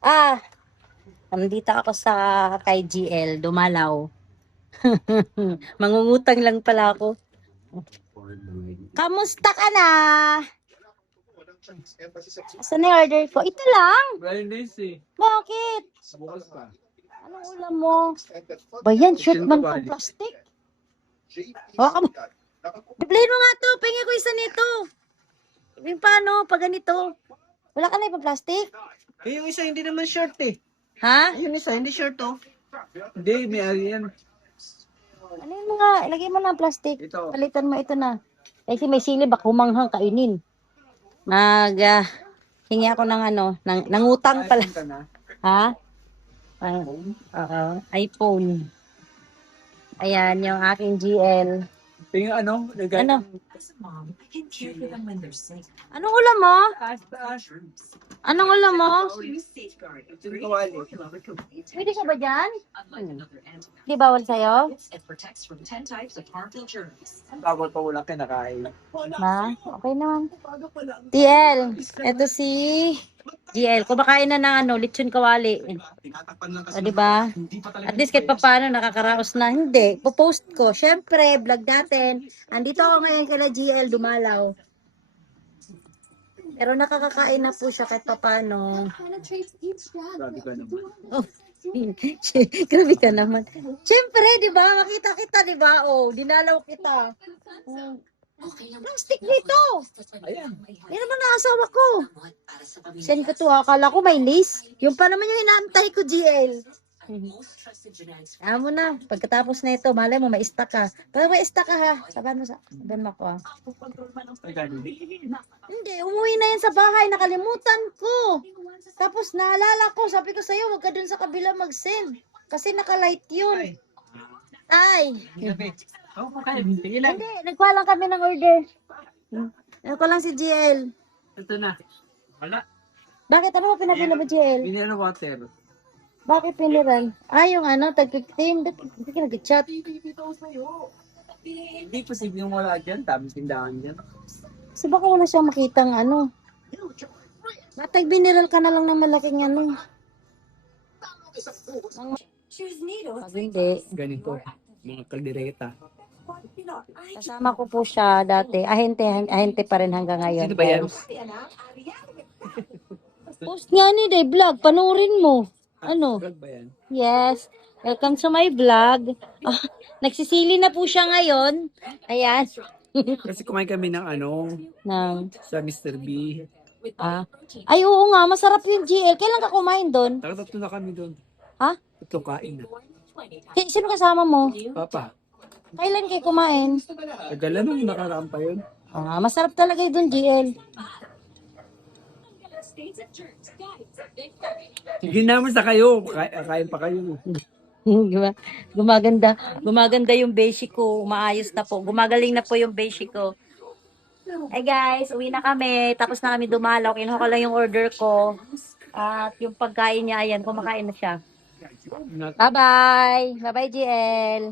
Ah, nandito ako sa kay GL, dumalaw. Mangungutang lang pala ako. Kamusta ka na? Saan na order ko? Ito lang. Bakit? Anong ulam mo? Ba yan, shirt man to, plastic. Hawa ka mo. Replyin mo nga to, pengi ko isa nito. Yung paano, pag ganito. Wala ka na plastic? Yung isa hindi naman short eh. Ha? Yung isa hindi short oh. Hindi, may ari yan. Ano yung mga, ilagay mo na ang plastic. Ito. Palitan mo ito na. Kasi may sili, baka humanghang kainin. Hingi ako ng nangutang pala. Ha? iPhone. Ayan, yung aking GL. Yung ano? Ano? Anong ulam mo? Anong ulam mo? Pwede ka ba dyan? Di bawal sa'yo? Bawal pa wala kinakain. Ma, okay naman. TL, eto si GL. Kumakain na ng lechon kawali. O, diba? At least kahit paano nakakaraos na. Hindi. Popost ko. Syempre, vlog natin. Andito ako ngayon kay GL, dumalaw. Pero nakakakain na po siya kahit paano. Grabe ka naman. Oh. Grabe ka naman. Syempre, di ba? Makita kita, di ba? Oh, dinalaw kita. Plastic dito. Ayan. Yan naman ang asawa ko. Send ko to. Akala ko may list. Yung pa naman yung inaantay ko, GL. Amo na. Pagkatapos na ito, malay mo, maista ka. Pero maista ka ha. Sabihan mo ko ha. Hindi, umuwi na yan sa bahay. Nakalimutan ko. Tapos naalala ko, sabi ko sa'yo, huwag ka dun sa kabila mag-send. Kasi nakalight yun. Ay. Hindi, nagkuha lang kami ng order. Ako lang si GL. Ito na. Wala. Bakit? Ano mo pinabila mo, GL? Mineral water. Bakit piniral? Yung tag 15. Hindi ka nag-chat. Hindi posible yung wala dyan. Dami tindahan dyan. Kasi baka wala siyang makitang Matag biniral ka na lang ng malaking Pag hindi. Ganito. Mga kaldereta. Kasama ko po siya dati. Ahente pa rin hanggang ngayon. Sino ba yan? Post nga ni Day Vlog. Panurin mo. Ano? Vlog ba yan? Yes. Welcome to my vlog. Nagsisili na po siya ngayon. Ayan. Kasi kumain kami ng sa Mr. B. Ay, oo nga. Masarap yung GL. Kailan ka kumain doon? Nakatatlo na kami doon. Ha? Tatlong kain na. Sino kasama mo? Papa. Kailan kayo kumain? Tagalan nung nakaraan pa yun. Masarap talaga yung GL. Sige naman sa kayo. Kain pa kayo. Gumaganda yung basic ko. Maayos na po. Gumagaling na po yung basic ko. Hey guys, uwi na kami. Tapos na kami dumalaw. Kinuha ko lang yung order ko. At yung pagkain niya, ayan, kumakain na siya. Bye-bye. Bye-bye, GL.